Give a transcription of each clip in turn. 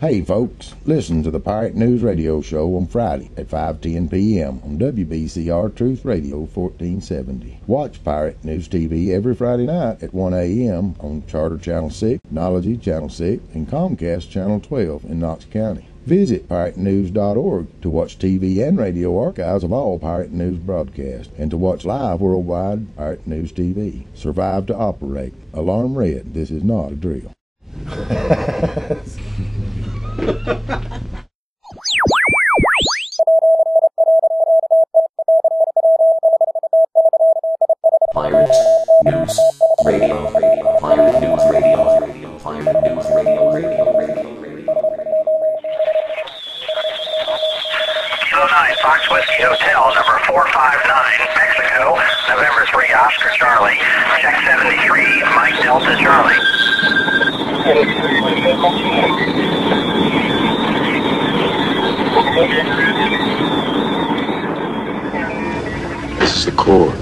Hey folks, listen to the Pirate News Radio Show on Friday at 5:10 p.m. on WBCR Truth Radio 1470. Watch Pirate News TV every Friday night at 1 a.m. on Charter Channel 6, Technology Channel 6, and Comcast Channel 12 in Knox County. Visit piratenews.org to watch TV and radio archives of all Pirate News broadcasts and to watch live worldwide Pirate News TV. Survive to operate. Alarm red. This is not a drill. Pirate News Radio, Pirate News Radio, Pirate News Radio. Kilo 9, Fox Whiskey Hotel, number 459, Mexico, November 3, Oscar Charlie, check 73, Mike Delta Charlie. This is the core,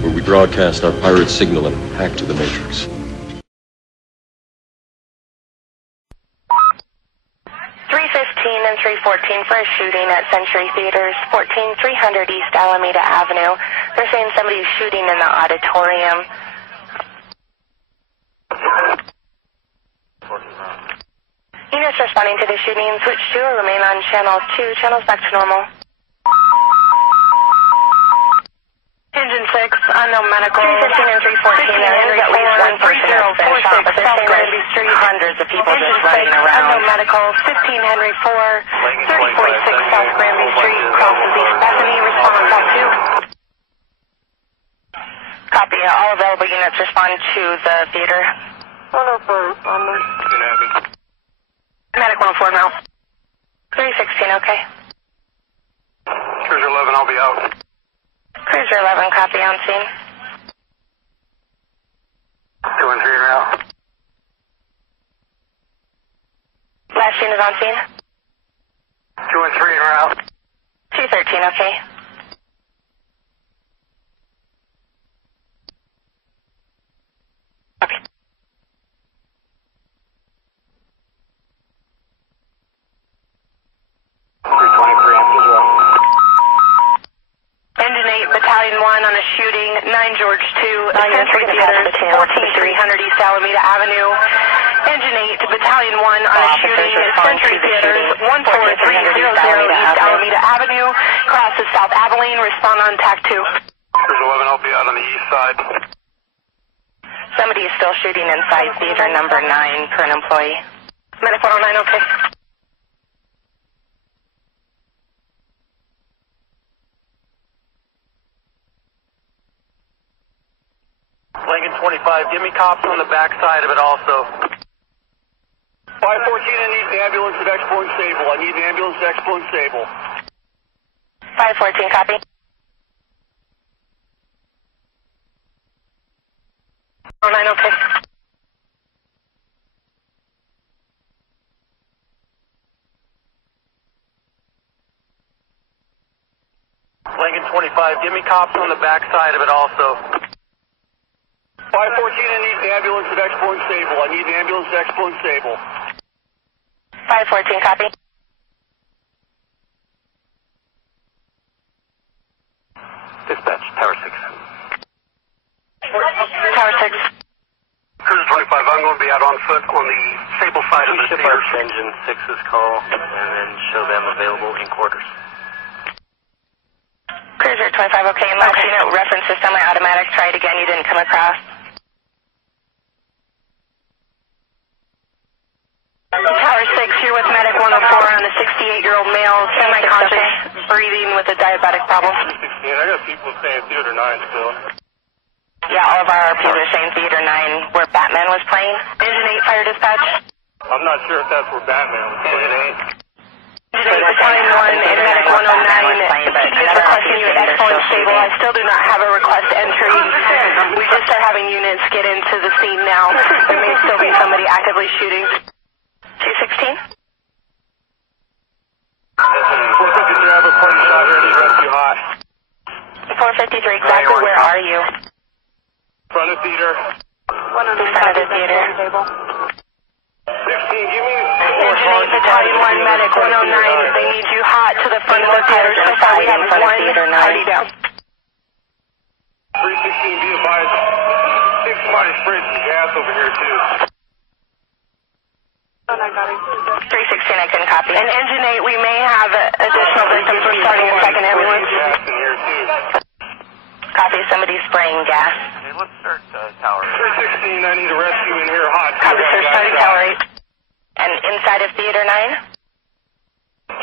where we broadcast our pirate signal and hack to the Matrix. 315 and 314 for a shooting at Century Theaters, 14300 East Alameda Avenue. They're saying somebody's shooting in the auditorium. Units responding to the shooting, switch to or remain on channel 2. Channels back to normal. Engine 6, unknown medical. 315 and 314, there is at least one person that's been shot, but they're saying there's hundreds of people just running around. Unknown medical, 15 Henry 4, 3046 South Granby Street, crosses East Bethany, respond on call 2. Copy, all available units respond to the theater. 104, responding. Medic 104 now. 316, okay. Cruiser 11, I'll be out. Cruiser 11, copy on scene. 2 and 3 are out. Last unit on scene. 2 and 3 are out. 213, okay. Okay. Engine 8, Battalion 1 on a shooting, 9 George 2, Century Theaters, 14300 East Alameda Avenue. Engine 8, Battalion 1 on a shooting, Century Theaters, 14300 East Alameda Avenue. Crosses South Abilene, respond on TAC 2. Cruiser 11, I'll be out on the east side. Somebody is still shooting inside theater number 9 for an employee. Medic 109, okay. Lincoln 25, give me cops on the back side of it also. 514, I need the ambulance at Expo and Sable. I need the ambulance at Expo and Sable. 514, copy. 09, okay. Lincoln 25, give me cops on the back side of it also. 514, I need the ambulance at Expo and Sable. I need the ambulance at Expo and Sable. 514, copy. Dispatch, Tower 6. Tower 6. Cruiser 25, I'm going to be out on foot on the Sable side of the theater. Engine 6's call and then show them available in quarters. Cruiser 25, okay. And last unit, reference to semi-automatic. Try it again. You didn't come across. Tower 6, you're with Medic 104 on a 68-year-old male, semi-conscious, breathing with a diabetic problem. 16, I got people saying Theater 9 still. Yeah, all of our RPs are saying Theater 9 where Batman was playing. Engine 8, fire dispatch. I'm not sure if that's where Batman was playing. Battalion 1 and Medic 109, PD is requesting you at Excellent Stable. I still do not have a request entry. We just are having units get into the scene now. There may still be somebody actively shooting. 216? 453, I have a party shot here. Need rescue hot. 453, exactly where are you? Front of theater. In front of the theater. 16, give me... Engine 8, Battalion 1, Medic 109. They need you hot to the front of the theater. So far we have one party down. 316, be advised. 6 might spread some gas over here too. 316, I couldn't copy. And Engine 8, we may have additional victims. We're starting a second ambulance. Gas in here too. Copy, somebody's spraying gas. Okay, let's start tower. 316, I need a rescue in here hot. Copy, sir, starting tower 8. And inside of Theater 9?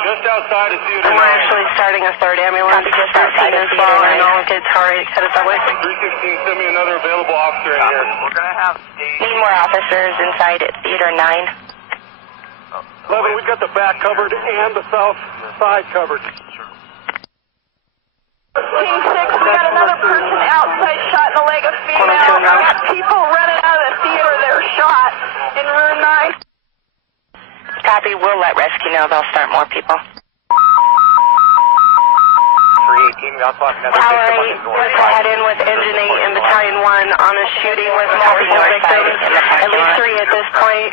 Just outside of theater 9. We're actually starting a third ambulance. Just outside of Theater 9. And all kids, tower 8, headed that way. 316, send me another available officer in here. We're going to have stage... Need more officers inside Theater 9. 11, we've got the back covered and the south side covered. Team 6, we got another person outside shot in the leg of female. We got people running out of the theater that are shot in room 9. Copy, we'll let rescue know. They'll start more people. 318, we also have another Tower victim 8, on the north let's side. head in with Engine 8 and Battalion 1 on a shooting with multiple victims. At least 3 at this point.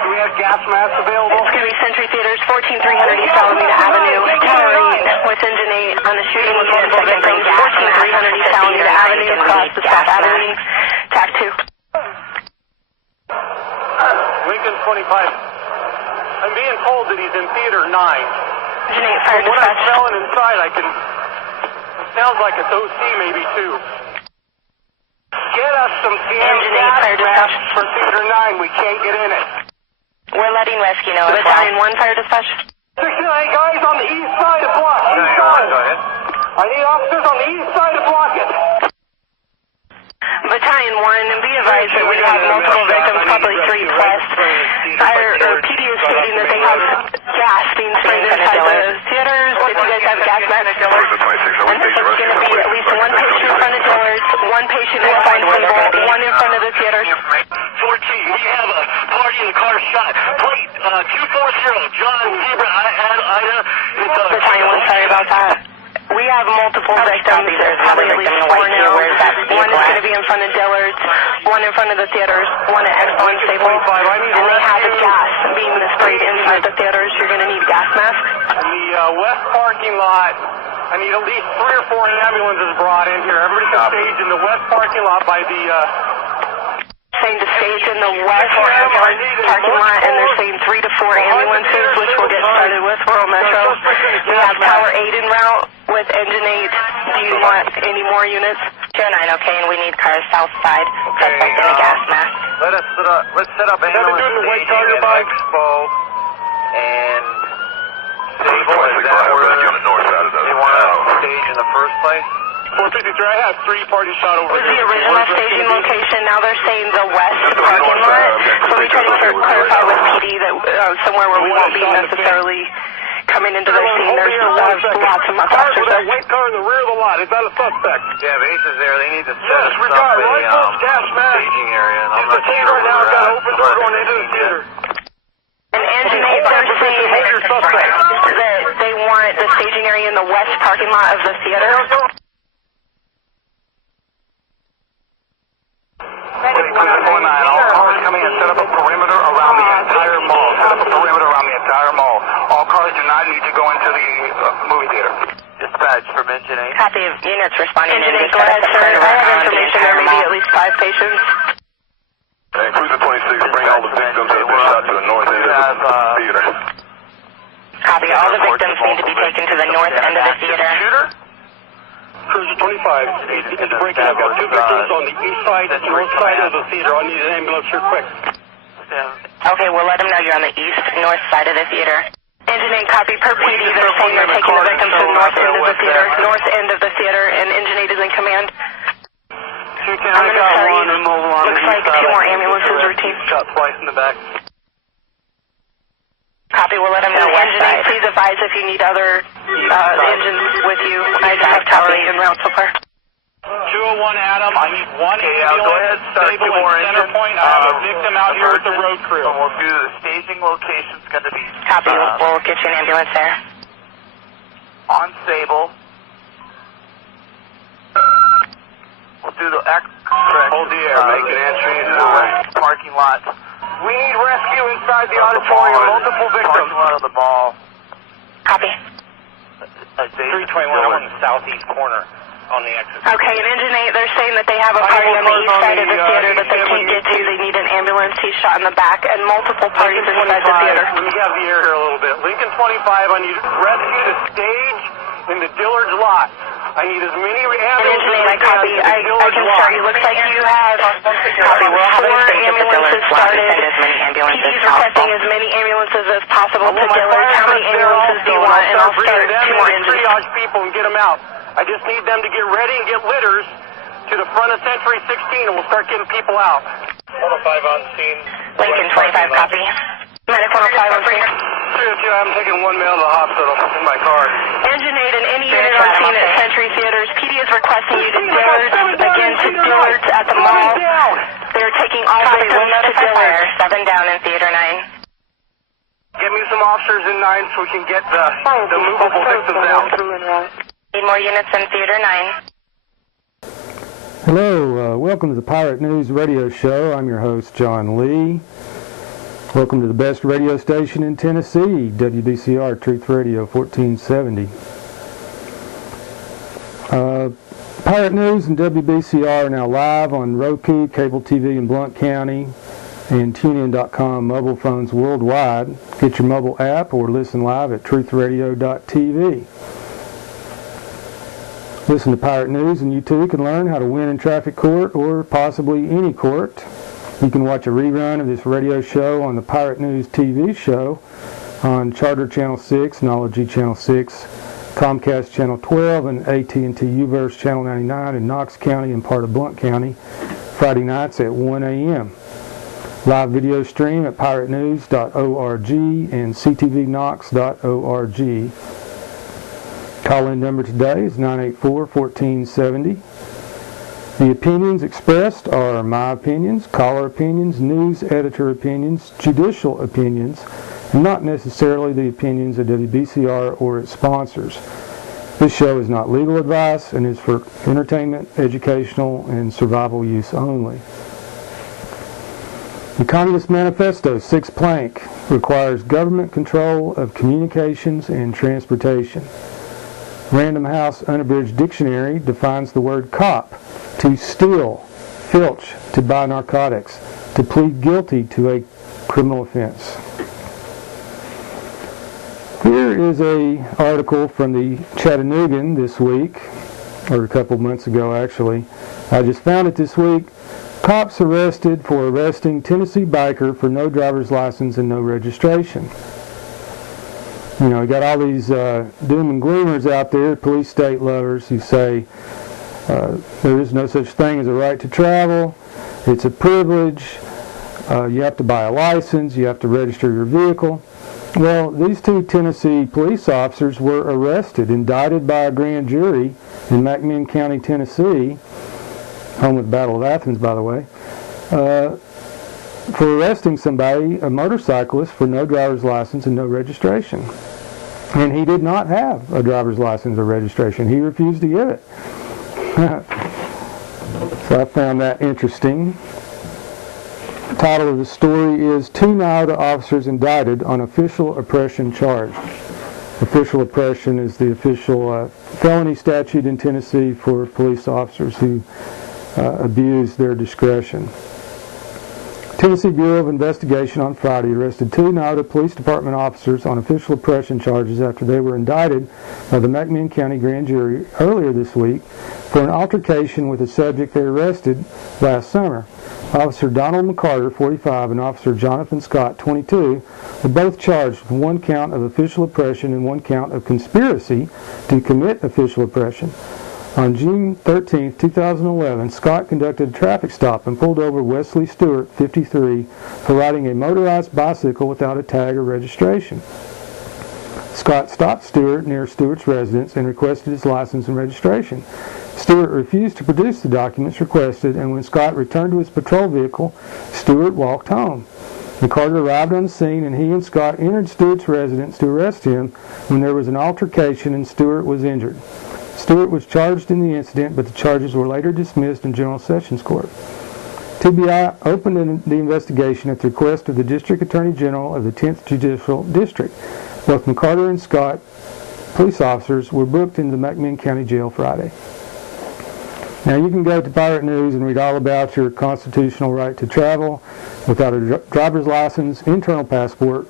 Do we have gas masks available? It's going to be Century Theaters, 14300 East Alameda Avenue. Tower 8 with Engine 8 on a shooting with multiple victims. 14300 East Alameda Avenue across the South Avenue. TAC 2. Lincoln 25. I'm being told that he's in theater 9. Engine 8, fire When I'm dispatch. smelling inside, I can... It sounds like it's OC maybe too. Get us some damn Engine 8, gas fire dispatch. masks for theater 9. We can't get in it. We're letting rescue know. Battalion 1, fire dispatch. 69 guys on the east side of block. East Go side. ahead. I need officers on the east side of block it. Battalion 1, be advised that we have multiple victims, probably 3 plus. PD is stating that they have gas being sprayed inside the theaters. If you guys have gas masks, and it's going to be at least 1 patient in front of Dillard's, 1 patient in front of Stable, 1 in front of the theaters. 14, we have a party in the car shot. Plate 240, John Zebra, Ida. Battalion 1, sorry about that. We have multiple victims. There's probably at least 4 now. 1 is going to be in front of Dillard's, 1 in front of the theaters, 1 at Excellent Stable, and they have the gas being sprayed inside the theaters. You're going to need gas masks. The west parking lot, I need at least 3 or 4 ambulances brought in here. Everybody can stage in the west parking lot by the... Saying to stage in the west parking lot, and they're saying 3 to 4 ambulances, which we'll get started with Rural Metro. We have Tower 8 en route with Engine 8. Do you want any more units? 209, okay, and we need cars south side. Suspect in a gas mask. Let's set up a Is that doing the white Tiger bike? Expo and Stable. Is that where they want to stage in the first place? 453, I have 3 parties shot over Was here. the original staging location, now they're saying the west parking lot. So we try to clarify with PD that somewhere where we won't be necessarily coming into their scene. There's lots of officers That there. white car in the rear of the lot, is that a suspect? Yeah, Ace is there. They need to set Yes, us we up got a rifles, gas mask. staging area, and I'm He's not detained sure right now, where got we're an open door going into the theater. And Engine 8, they're saying that they want the staging area in the west parking lot of the theater. All cars coming and set up a perimeter around the entire mall. Set up a perimeter around the entire mall. All cars do not need to go into the movie theater. Dispatch from Engine 8. Copy of units responding. Engine 8, go ahead, sir. I have information there may be at least 5 patients. Hey, Cruiser 26, bring all the victims that have been shot to the north end of the theater. Copy, all the victims need to be taken to the north end of the theater. Cruiser 25, it's breaking. I've got 2 victims on the east side and north side of the theater. I need an ambulance here quick. Okay, we'll let them know you're on the east, north side of the theater. Engine 8, copy per PD. They're saying they're taking the victims to the north end of the theater. North end of the theater, and Engine 8 is in command. I got 1 and move on. Looks like 2 more ambulances routine. Shot twice in the back. Copy, we'll let them know. Engine 8, please advise if you need other engines with you. I just have Tower 8 en route so far. 201 Adam, I need one ambulance stable in Center Point. I have a victim out here with the road crew. We'll do the staging location's going to be... Copy, we'll get you an ambulance there. On Sable. We'll do the Hold the air, make an entry into the parking lot. We need rescue inside the auditorium, multiple victims. Parking lot of the mall. Copy. 321 on the southeast corner on the exit. Okay, and Engine 8, they're saying that they have a party on the east side of the theater that they can't get to. They need an ambulance. He's shot in the back, and multiple parties inside the theater. Let me have the air here a little bit. Lincoln 25, I need rescue the stage in the Dillard's lot. I need as many ambulances as I copy. I can start. It looks like you have copy. We'll have 4 ambulances started. PD's requesting as many ambulances as possible to Dillard. How many ambulances do you want? And I'll start 2 more engines. Triage people and get them out. I just need them to get ready and get litters to the front of Century 16, and we'll start getting people out. 105 on scene. Lincoln 25, copy. Medic 105 on scene. 302, I'm taking 1 male to the hospital in my car. Engine 8 and any unit on scene at Century Theaters. PD is requesting you to Dillard's, again to Dillard's at the mall. They're taking all victims to Dillard's. 7 down in Theater 9. Get me some officers in 9 so we can get the movable victims out. Need more units in Theater 9. Hello, welcome to the Pirate News Radio Show. I'm your host, John Lee. Welcome to the best radio station in Tennessee, WBCR Truth Radio 1470. Pirate News and WBCR are now live on Roku, cable TV in Blount County, and TuneIn.com mobile phones worldwide. Get your mobile app or listen live at truthradio.tv. Listen to Pirate News, and you too can learn how to win in traffic court or possibly any court. You can watch a rerun of this radio show on the Pirate News TV show on Charter Channel 6, Knology Channel 6, Comcast Channel 12, and AT&T UVerse Channel 99 in Knox County and part of Blount County, Friday nights at 1 a.m. Live video stream at piratenews.org and ctvknox.org. Call-in number today is 984-1470. The opinions expressed are my opinions, caller opinions, news editor opinions, judicial opinions, and not necessarily the opinions of WBCR or its sponsors. This show is not legal advice and is for entertainment, educational, and survival use only. The Communist Manifesto, 6th plank, requires government control of communications and transportation. Random House Unabridged Dictionary defines the word cop: to steal, filch, to buy narcotics, to plead guilty to a criminal offense. Here is an article from the Chattanoogan this week, or a couple months ago actually. I just found it this week. Cops arrested for arresting Tennessee biker for no driver's license and no registration. You know, you got all these doom and gloomers out there, police state lovers, who say there is no such thing as a right to travel. It's a privilege. You have to buy a license. You have to register your vehicle. Well, these 2 Tennessee police officers were arrested, indicted by a grand jury in McMinn County, Tennessee, home of the Battle of Athens, by the way, for arresting somebody, a motorcyclist, for no driver's license and no registration. And he did not have a driver's license or registration. He refused to give it. So I found that interesting. The title of the story is 2 NIOTA officers indicted on official oppression charge. Official oppression is the official felony statute in Tennessee for police officers who abuse their discretion. Tennessee Bureau of Investigation on Friday arrested 2 NIOTA Police Department officers on official oppression charges after they were indicted by the McMinn County Grand Jury earlier this week for an altercation with a subject they arrested last summer. Officer Donald McCarter, 45, and Officer Jonathan Scott, 22, were both charged with 1 count of official oppression and 1 count of conspiracy to commit official oppression. On June 13, 2011, Scott conducted a traffic stop and pulled over Wesley Stewart, 53, for riding a motorized bicycle without a tag or registration. Scott stopped Stewart near Stewart's residence and requested his license and registration. Stewart refused to produce the documents requested, and when Scott returned to his patrol vehicle, Stewart walked home. McCarter arrived on the scene, and he and Scott entered Stewart's residence to arrest him when there was an altercation and Stewart was injured. Stewart was charged in the incident, but the charges were later dismissed in General Sessions Court. TBI opened the investigation at the request of the District Attorney General of the 10th Judicial District. Both McCarter and Scott, police officers, were booked into the McMinn County Jail Friday. Now, you can go to Pirate News and read all about your constitutional right to travel without a driver's license, internal passport,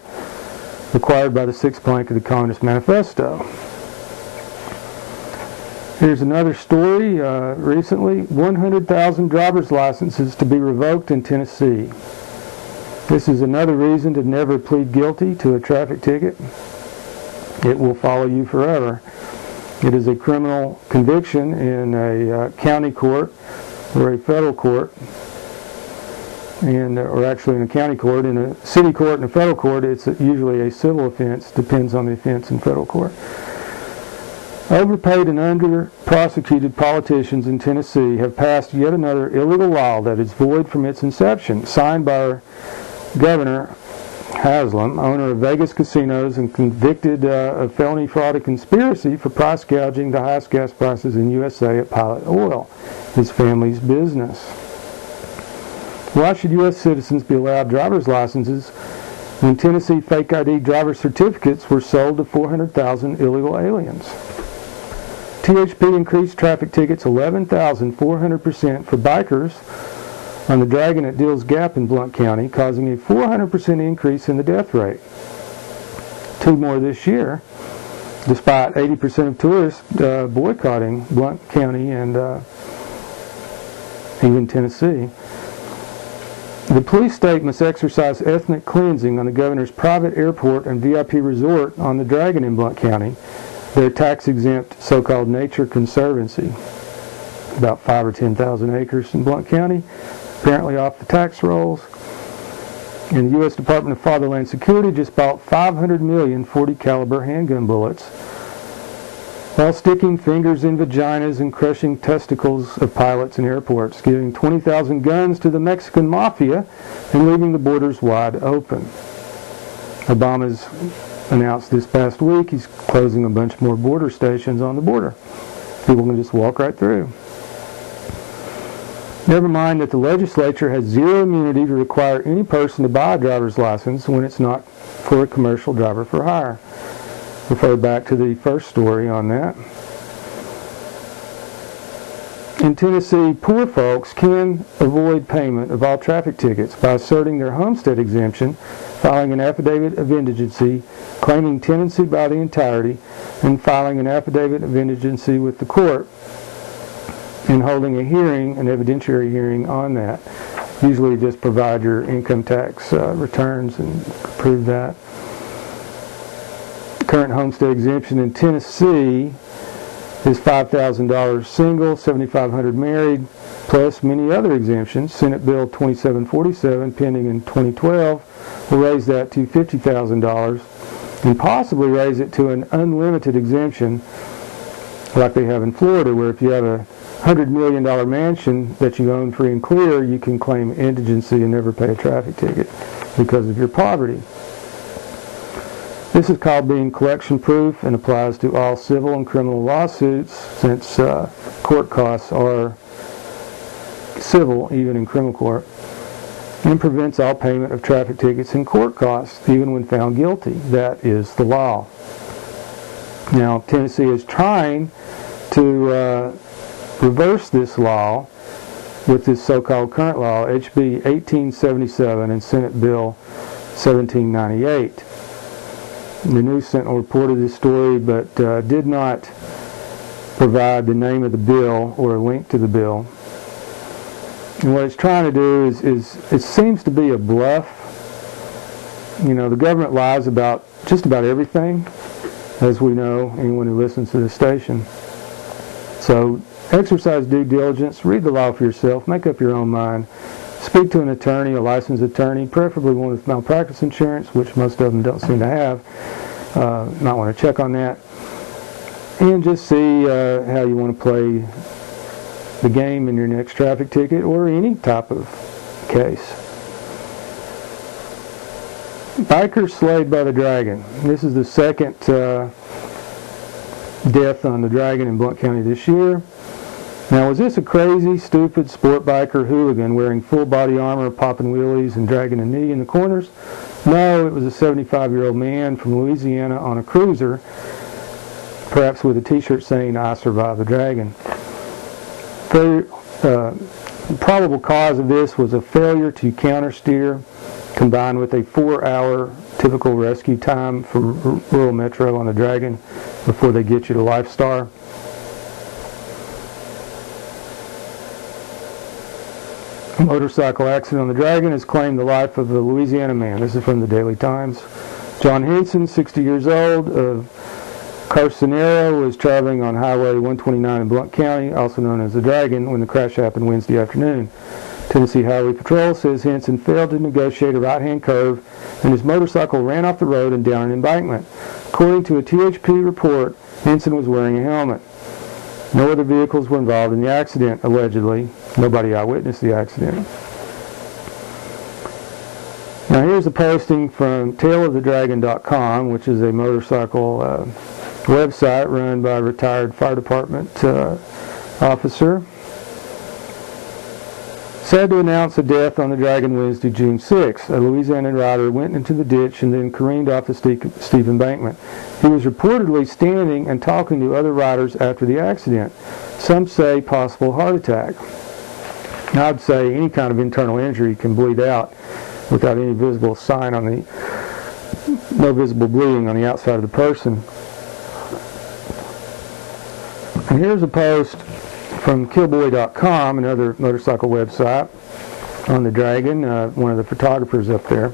required by the sixth plank of the Communist Manifesto. Here's another story. Recently, 100,000 driver's licenses to be revoked in Tennessee. This is another reason to never plead guilty to a traffic ticket. It will follow you forever. It is a criminal conviction in a county court or a federal court, or actually in a county court. In a city court and a federal court, it's usually a civil offense. Depends on the offense in federal court. Overpaid and under-prosecuted politicians in Tennessee have passed yet another illegal law that is void from its inception, signed by our Governor Haslam, owner of Vegas casinos and convicted of felony fraud and conspiracy for price gouging the highest gas prices in USA at Pilot Oil, his family's business. Why should U.S. citizens be allowed driver's licenses when Tennessee fake ID driver certificates were sold to 400,000 illegal aliens? THP increased traffic tickets 11,400% for bikers on the Dragon at Dills Gap in Blount County, causing a 400% increase in the death rate. 2 more this year, despite 80% of tourists boycotting Blount County and even Tennessee. The police state must exercise ethnic cleansing on the governor's private airport and VIP resort on the Dragon in Blount County, their tax-exempt so-called Nature Conservancy. About 5,000 or 10,000 acres in Blount County, apparently off the tax rolls. And the U.S. Department of Fatherland Security just bought 500 million .40 caliber handgun bullets while sticking fingers in vaginas and crushing testicles of pilots in airports, giving 20,000 guns to the Mexican mafia and leaving the borders wide open. Obama's announced this past week he's closing a bunch more border stations on the border. People can just walk right through. Never mind that the legislature has zero immunity to require any person to buy a driver's license when it's not for a commercial driver for hire. Refer back to the first story on that. In Tennessee, poor folks can avoid payment of all traffic tickets by asserting their homestead exemption, filing an affidavit of indigency, claiming tenancy by the entirety, and filing an affidavit of indigency with the court, and holding a hearing, an evidentiary hearing on that. Usually just provide your income tax returns and prove that. Current homestead exemption in Tennessee is $5,000 single, $7,500 married, plus many other exemptions. Senate Bill 2747, pending in 2012, will raise that to $50,000 and possibly raise it to an unlimited exemption like they have in Florida, where if you have a $100 million mansion that you own free and clear, you can claim indigency and never pay a traffic ticket because of your poverty. This is called being collection proof and applies to all civil and criminal lawsuits, since court costs are civil even in criminal court, and prevents all payment of traffic tickets and court costs even when found guilty. That is the law. Now, Tennessee is trying to reverse this law with this so-called current law, HB 1877 and Senate Bill 1798. The News Sentinel reported this story, but did not provide the name of the bill or a link to the bill. And what it's trying to do is it seems to be a bluff. You know, the government lies about just about everything, as we know, anyone who listens to the station. So exercise due diligence, read the law for yourself, make up your own mind. Speak to an attorney, a licensed attorney, preferably one with malpractice insurance, which most of them don't seem to have. Might want to check on that. And just see how you want to play the game in your next traffic ticket or any type of case. Biker slayed by the Dragon. This is the second death on the Dragon in Blount County this year. Now, was this a crazy, stupid sport biker hooligan wearing full body armor, popping wheelies, and dragging a knee in the corners? No, it was a 75-year-old man from Louisiana on a cruiser, perhaps with a t-shirt saying, "I survived the Dragon." The probable cause of this was a failure to countersteer, combined with a 4-hour typical rescue time for rural Metro on the Dragon before they get you to Lifestar. A motorcycle accident on the Dragon has claimed the life of a Louisiana man. This is from the Daily Times. John Henson, 60 years old, of Carcinero, was traveling on Highway 129 in Blount County, also known as the Dragon, when the crash happened Wednesday afternoon. Tennessee Highway Patrol says Henson failed to negotiate a right-hand curve and his motorcycle ran off the road and down an embankment. According to a THP report, Henson was wearing a helmet. No other vehicles were involved in the accident, allegedly. Nobody eyewitnessed the accident. Now here's a posting from tailofthedragon.com, which is a motorcycle website run by a retired fire department officer. Sad to announce a death on the Dragon Wednesday, June 6th. A Louisiana rider went into the ditch and then careened off the steep embankment. He was reportedly standing and talking to other riders after the accident. Some say possible heart attack. Now, I'd say any kind of internal injury can bleed out without any visible sign on the, no visible bleeding on the outside of the person. And here's a post from Killboy.com, another motorcycle website, on the Dragon, one of the photographers up there.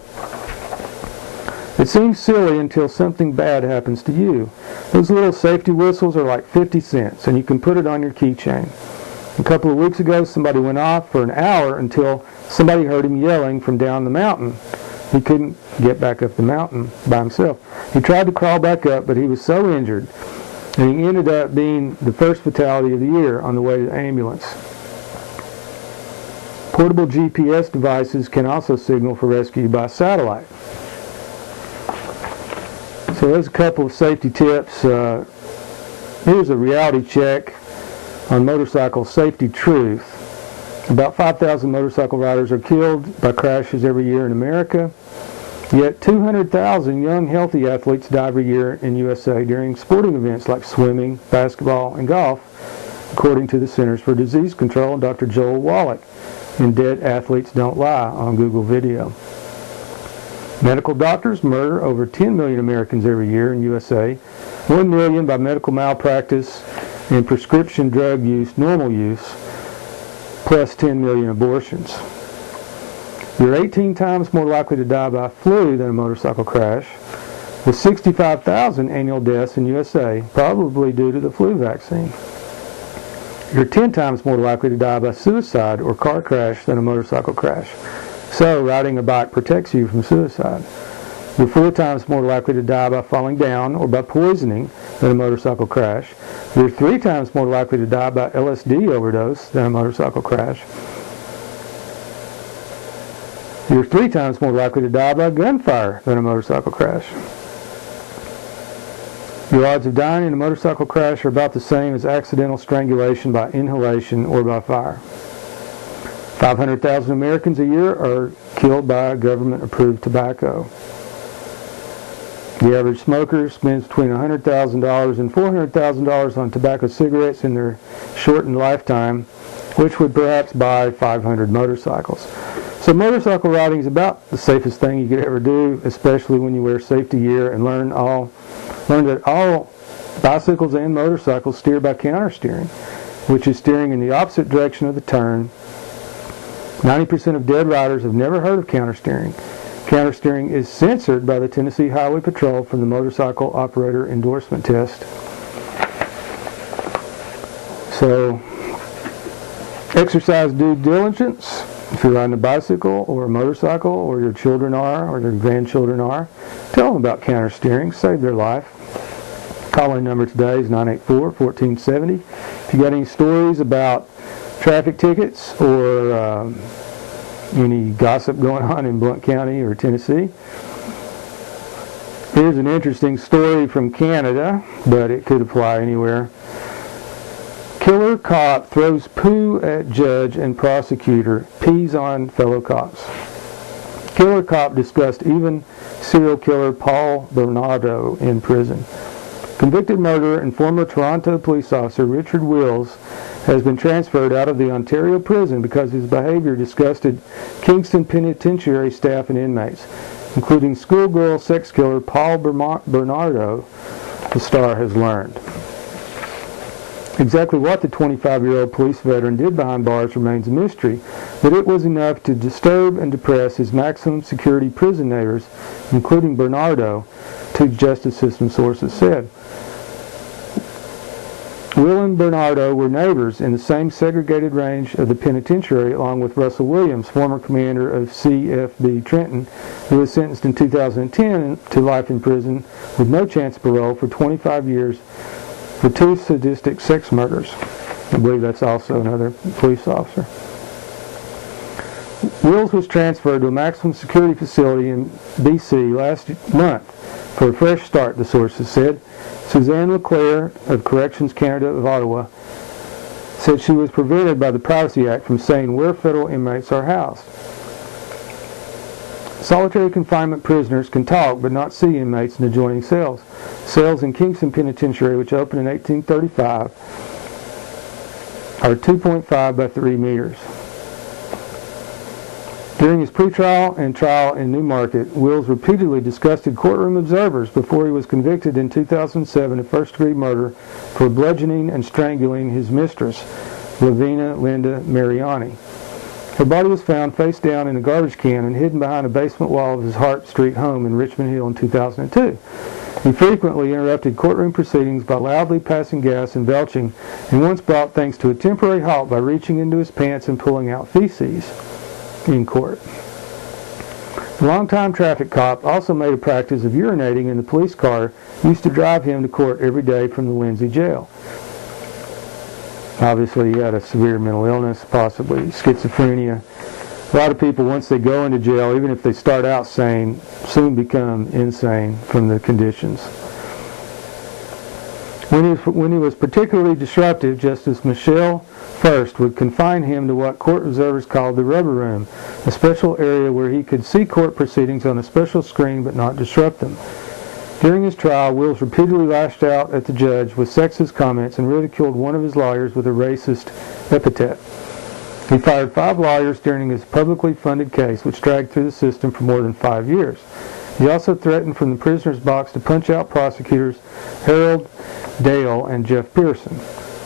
It seems silly until something bad happens to you. Those little safety whistles are like 50 cents, and you can put it on your keychain. A couple of weeks ago, somebody went off for an hour until somebody heard him yelling from down the mountain. He couldn't get back up the mountain by himself. He tried to crawl back up, but he was so injured, and he ended up being the first fatality of the year on the way to the ambulance. Portable GPS devices can also signal for rescue by satellite. So there's a couple of safety tips. Here's a reality check on motorcycle safety truth. About 5,000 motorcycle riders are killed by crashes every year in America. Yet 200,000 young, healthy athletes die every year in USA during sporting events like swimming, basketball, and golf, according to the Centers for Disease Control and Dr. Joel Wallach in Dead Athletes Don't Lie on Google Video. Medical doctors murder over 10 million Americans every year in USA, 1 million by medical malpractice and prescription drug use, normal use, plus 10 million abortions. You're 18 times more likely to die by flu than a motorcycle crash, with 65,000 annual deaths in USA, probably due to the flu vaccine. You're 10 times more likely to die by suicide or car crash than a motorcycle crash. So, riding a bike protects you from suicide. You're 4 times more likely to die by falling down or by poisoning than a motorcycle crash. You're 3 times more likely to die by LSD overdose than a motorcycle crash. You're 3 times more likely to die by gunfire than a motorcycle crash. Your odds of dying in a motorcycle crash are about the same as accidental strangulation by inhalation or by fire. 500,000 Americans a year are killed by government-approved tobacco. The average smoker spends between $100,000 and $400,000 on tobacco cigarettes in their shortened lifetime, which would perhaps buy 500 motorcycles. So motorcycle riding is about the safest thing you could ever do, especially when you wear safety gear and learn that all bicycles and motorcycles steer by countersteering, which is steering in the opposite direction of the turn. 90% of dead riders have never heard of countersteering. Countersteering is censored by the Tennessee Highway Patrol from the Motorcycle Operator Endorsement Test. So, exercise due diligence. If you're riding a bicycle or a motorcycle, or your children are, or your grandchildren are, tell them about counter steering. Save their life. Call-in number today is 984-1470. If you got any stories about traffic tickets or any gossip going on in Blount County or Tennessee. Here's an interesting story from Canada, but it could apply anywhere. Killer cop throws poo at judge and prosecutor, pees on fellow cops. Killer cop discussed even serial killer Paul Bernardo in prison. Convicted murderer and former Toronto police officer Richard Wills has been transferred out of the Ontario prison because his behavior disgusted Kingston Penitentiary staff and inmates, including schoolgirl sex killer Paul Bernardo, the Star has learned. Exactly what the 25-year-old police veteran did behind bars remains a mystery, but it was enough to disturb and depress his maximum security prison neighbors, including Bernardo, two justice system sources said. Will and Bernardo were neighbors in the same segregated range of the penitentiary, along with Russell Williams, former commander of CFB Trenton, who was sentenced in 2010 to life in prison with no chance of parole for 25 years for two sadistic sex murders. I believe that's also another police officer. Wills was transferred to a maximum security facility in BC last month for a fresh start, the sources said. Suzanne LeClaire of Corrections Canada of Ottawa said she was prevented by the Privacy Act from saying where federal inmates are housed. Solitary confinement prisoners can talk but not see inmates in adjoining cells. Cells in Kingston Penitentiary, which opened in 1835, are 2.5 by 3 meters. During his pretrial and trial in Newmarket, Wills repeatedly disgusted courtroom observers before he was convicted in 2007 of first-degree murder for bludgeoning and strangling his mistress, Lavina Linda Mariani. Her body was found face down in a garbage can and hidden behind a basement wall of his Hart Street home in Richmond Hill in 2002. He frequently interrupted courtroom proceedings by loudly passing gas and belching, and once brought things to a temporary halt by reaching into his pants and pulling out feces in court. The longtime traffic cop also made a practice of urinating in the police car used to drive him to court every day from the Lindsay jail. Obviously, he had a severe mental illness, possibly schizophrenia. A lot of people, once they go into jail, even if they start out sane, soon become insane from the conditions. When he was particularly disruptive, Justice Michelle First would confine him to what court observers called the rubber room, a special area where he could see court proceedings on a special screen but not disrupt them. During his trial, Wills repeatedly lashed out at the judge with sexist comments and ridiculed one of his lawyers with a racist epithet. He fired 5 lawyers during his publicly funded case, which dragged through the system for more than 5 years. He also threatened from the prisoner's box to punch out prosecutors Harold Dale and Jeff Pearson.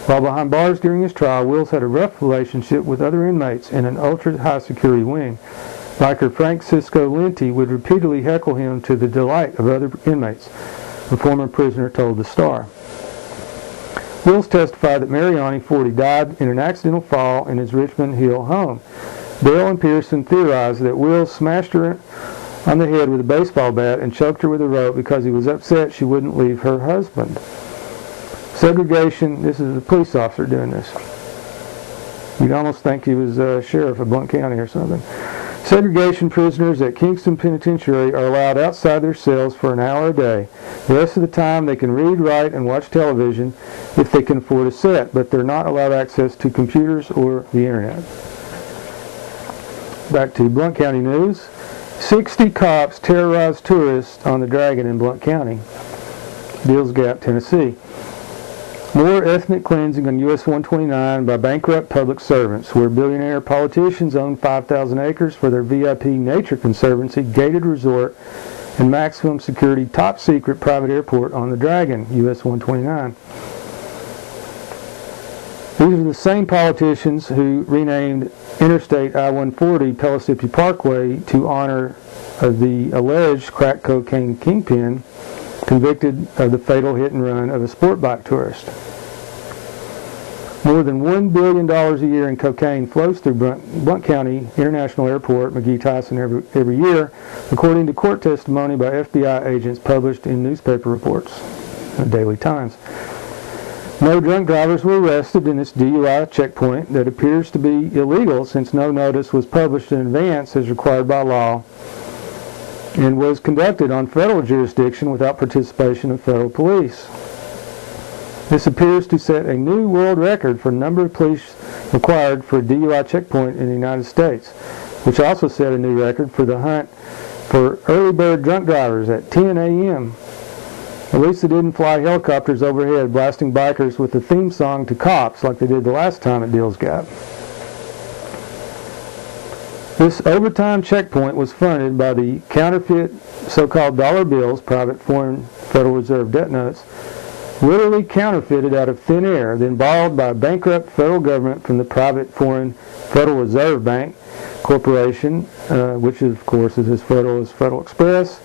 While behind bars during his trial, Wills had a rough relationship with other inmates in an ultra-high security wing. Biker Francisco Linty would repeatedly heckle him to the delight of other inmates, the former prisoner told the Star. Wills testified that Mariani, 40, died in an accidental fall in his Richmond Hill home. Dale and Pearson theorized that Wills smashed her on the head with a baseball bat and choked her with a rope because he was upset she wouldn't leave her husband. Segregation, this is a police officer doing this. You'd almost think he was a sheriff of Blount County or something. Segregation prisoners at Kingston Penitentiary are allowed outside their cells for an hour a day. The rest of the time they can read, write, and watch television if they can afford a set, but they're not allowed access to computers or the internet. Back to Blount County news. 60 cops terrorized tourists on the Dragon in Blount County, Deals Gap, Tennessee. More ethnic cleansing on US 129 by bankrupt public servants, where billionaire politicians own 5,000 acres for their VIP Nature Conservancy, gated resort, and maximum security top-secret private airport on the Dragon, US 129. These are the same politicians who renamed Interstate I-140 Pellissippi Parkway to honor the alleged crack cocaine kingpin convicted of the fatal hit and run of a sport bike tourist. More than $1 billion a year in cocaine flows through Blount County International Airport, McGee-Tyson, every year, according to court testimony by FBI agents published in newspaper reports, the Daily Times. No drunk drivers were arrested in this DUI checkpoint that appears to be illegal since no notice was published in advance as required by law and was conducted on federal jurisdiction without participation of federal police. This appears to set a new world record for the number of police required for a DUI checkpoint in the United States, which also set a new record for the hunt for early bird drunk drivers at 10 a.m. At least they didn't fly helicopters overhead blasting bikers with the theme song to Cops like they did the last time at Deals Gap. This overtime checkpoint was funded by the counterfeit so-called dollar bills, private foreign Federal Reserve debt notes, literally counterfeited out of thin air, then borrowed by a bankrupt federal government from the private foreign Federal Reserve Bank Corporation, which of course is as federal as Federal Express,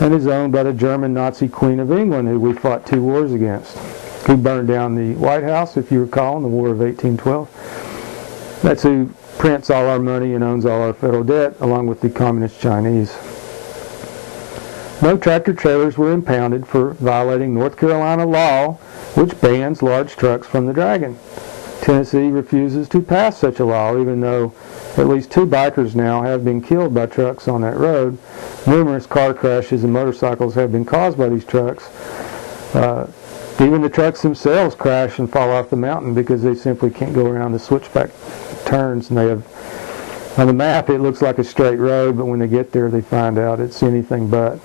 and is owned by the German Nazi Queen of England, who we fought 2 wars against, who burned down the White House, if you recall, in the War of 1812. That's who prints all our money and owns all our federal debt, along with the Communist Chinese. No tractor trailers were impounded for violating North Carolina law, which bans large trucks from the Dragon. Tennessee refuses to pass such a law, even though at least 2 bikers now have been killed by trucks on that road. Numerous car crashes and motorcycles have been caused by these trucks. Even the trucks themselves crash and fall off the mountain because they simply can't go around the switchback turns, and they have, on the map it looks like a straight road, but when they get there they find out it's anything but.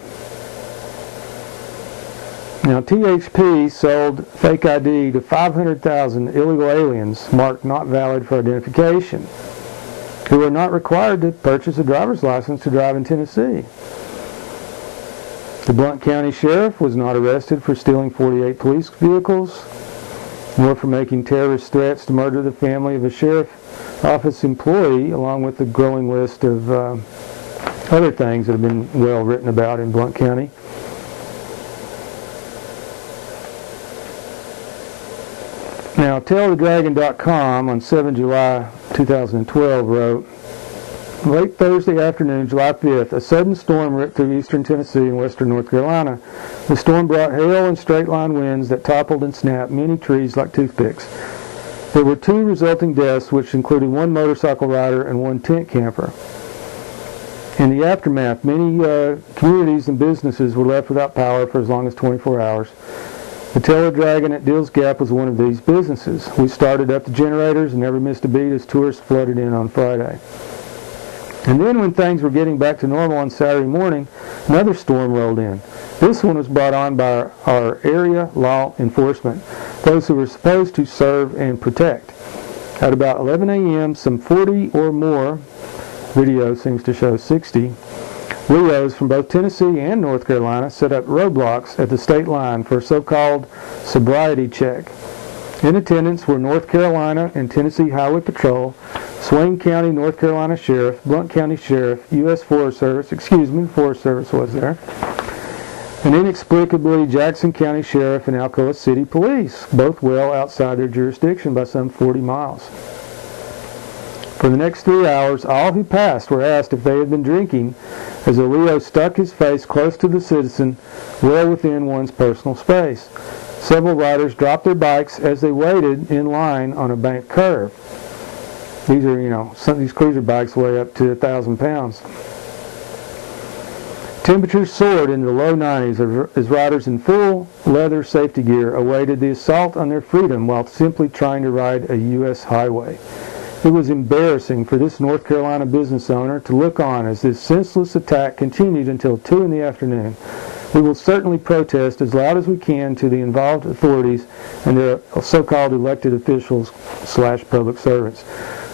Now, THP sold fake ID to 500,000 illegal aliens marked not valid for identification, who are not required to purchase a driver's license to drive in Tennessee. The Blount County Sheriff was not arrested for stealing 48 police vehicles, nor for making terrorist threats to murder the family of a sheriff office employee, along with a growing list of other things that have been well written about in Blount County. Now, TellTheDragon.com on 7 July 2012 wrote, late Thursday afternoon, July 5th, a sudden storm ripped through eastern Tennessee and western North Carolina. The storm brought hail and straight-line winds that toppled and snapped many trees like toothpicks. There were 2 resulting deaths, which included 1 motorcycle rider and 1 tent camper. In the aftermath, many communities and businesses were left without power for as long as 24 hours. The Tell the Dragon at Deals Gap was one of these businesses. We started up the generators and never missed a beat as tourists flooded in on Friday. And then when things were getting back to normal on Saturday morning, another storm rolled in. This one was brought on by our area law enforcement, those who were supposed to serve and protect. At about 11 a.m., some 40 or more, video seems to show 60, Leos from both Tennessee and North Carolina set up roadblocks at the state line for a so-called sobriety check. In attendance were North Carolina and Tennessee Highway Patrol, Swain County, North Carolina Sheriff, Blount County Sheriff, U.S. Forest Service, the Forest Service was there, and inexplicably Jackson County Sheriff and Alcoa City Police, both well outside their jurisdiction by some 40 miles. For the next 3 hours, all who passed were asked if they had been drinking, as a Leo stuck his face close to the citizen, well within one's personal space. Several riders dropped their bikes as they waited in line on a banked curve. These are, some of these cruiser bikes weigh up to 1,000 pounds. Temperatures soared into the low 90s as riders in full leather safety gear awaited the assault on their freedom while simply trying to ride a U.S. highway. It was embarrassing for this North Carolina business owner to look on as this senseless attack continued until 2 in the afternoon. We will certainly protest as loud as we can to the involved authorities and their so-called elected officials / public servants.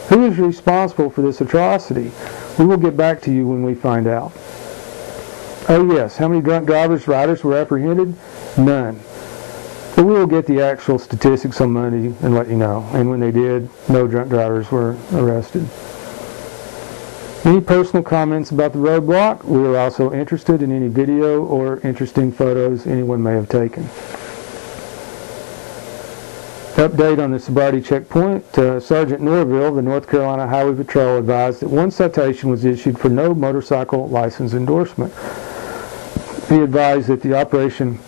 Who is responsible for this atrocity? We will get back to you when we find out. Oh yes, how many drunk riders were apprehended? None. But we will get the actual statistics on Monday and let you know. And when they did, no drunk drivers were arrested. Any personal comments about the roadblock? We are also interested in any video or interesting photos anyone may have taken. Update on the sobriety checkpoint. Sergeant Norville, the North Carolina Highway Patrol, advised that one citation was issued for no motorcycle license endorsement. He advised that the operation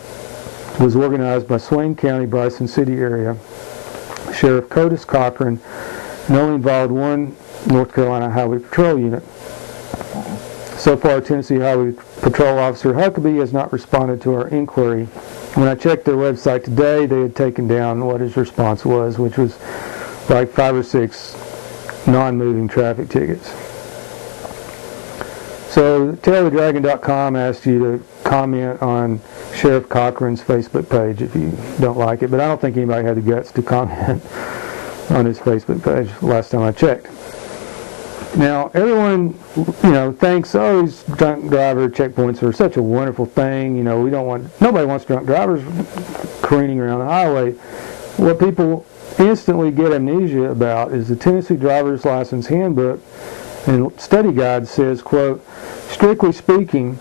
was organized by Swain County, Bryson City area Sheriff Codis Cochran, and only involved one North Carolina Highway Patrol unit. So far, Tennessee Highway Patrol Officer Huckabee has not responded to our inquiry. When I checked their website today, they had taken down what his response was, which was like 5 or 6 non-moving traffic tickets. So tailthedragon.com asked you to comment on Sheriff Cochran's Facebook page if you don't like it, but I don't think anybody had the guts to comment on his Facebook page last time I checked. Now, everyone, thinks, these drunk driver checkpoints are such a wonderful thing. Nobody wants drunk drivers careening around the highway. What people instantly get amnesia about is the Tennessee Driver's License Handbook and Study Guide says, quote, strictly speaking,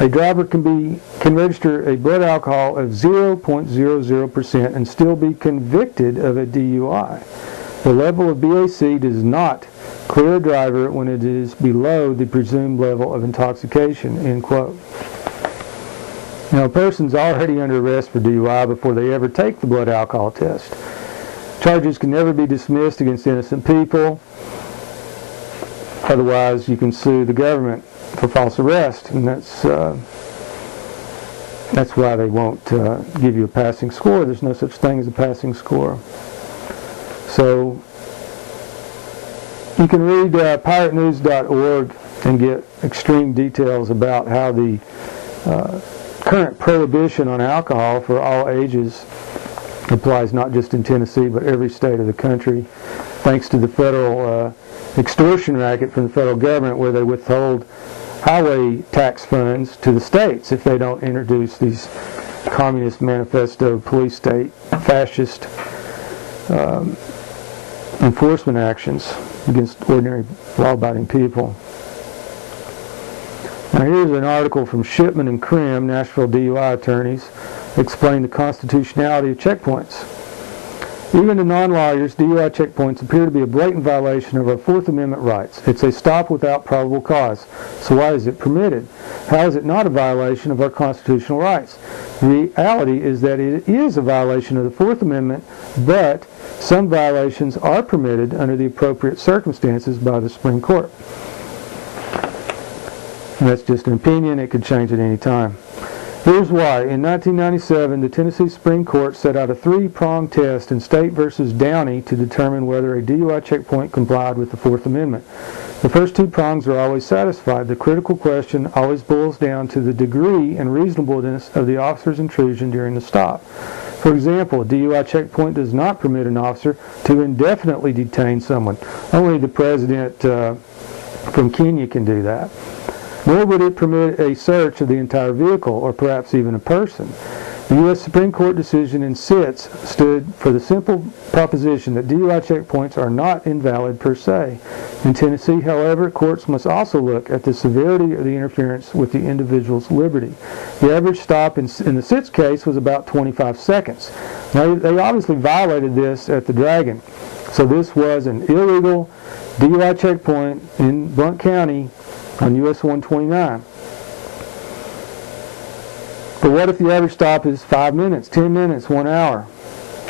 a driver can register a blood alcohol of 0.00% and still be convicted of a DUI. The level of BAC does not clear a driver when it is below the presumed level of intoxication, end quote. Now, a person's already under arrest for DUI before they ever take the blood alcohol test. Charges can never be dismissed against innocent people. Otherwise, you can sue the government for false arrest, and that's why they won't give you a passing score. There's no such thing as a passing score. So you can read piratenews.org and get extreme details about how the current prohibition on alcohol for all ages applies not just in Tennessee but every state of the country, thanks to the federal extortion racket from the federal government where they withhold highway tax funds to the states if they don't introduce these Communist Manifesto police state fascist enforcement actions against ordinary law-abiding people. Now here's an article from Shipman and Krim, Nashville DUI attorneys, explain the constitutionality of checkpoints. Even to non-lawyers, DUI checkpoints appear to be a blatant violation of our Fourth Amendment rights. It's a stop without probable cause. So why is it permitted? How is it not a violation of our constitutional rights? The reality is that it is a violation of the Fourth Amendment, but some violations are permitted under the appropriate circumstances by the Supreme Court. And that's just an opinion. It could change at any time. Here's why. In 1997, the Tennessee Supreme Court set out a 3-pronged test in State v. Downey to determine whether a DUI checkpoint complied with the Fourth Amendment. The first 2 prongs are always satisfied. The critical question always boils down to the degree and reasonableness of the officer's intrusion during the stop. For example, a DUI checkpoint does not permit an officer to indefinitely detain someone. Only the president from Kenya can do that. Nor would it permit a search of the entire vehicle or perhaps even a person. The U.S. Supreme Court decision in Sitz stood for the simple proposition that DUI checkpoints are not invalid per se. In Tennessee, however, courts must also look at the severity of the interference with the individual's liberty. The average stop in the Sitz case was about 25 seconds. Now, they obviously violated this at the Dragon. So this was an illegal DUI checkpoint in Blount County on US 129. But what if the average stop is 5 minutes, 10 minutes, 1 hour?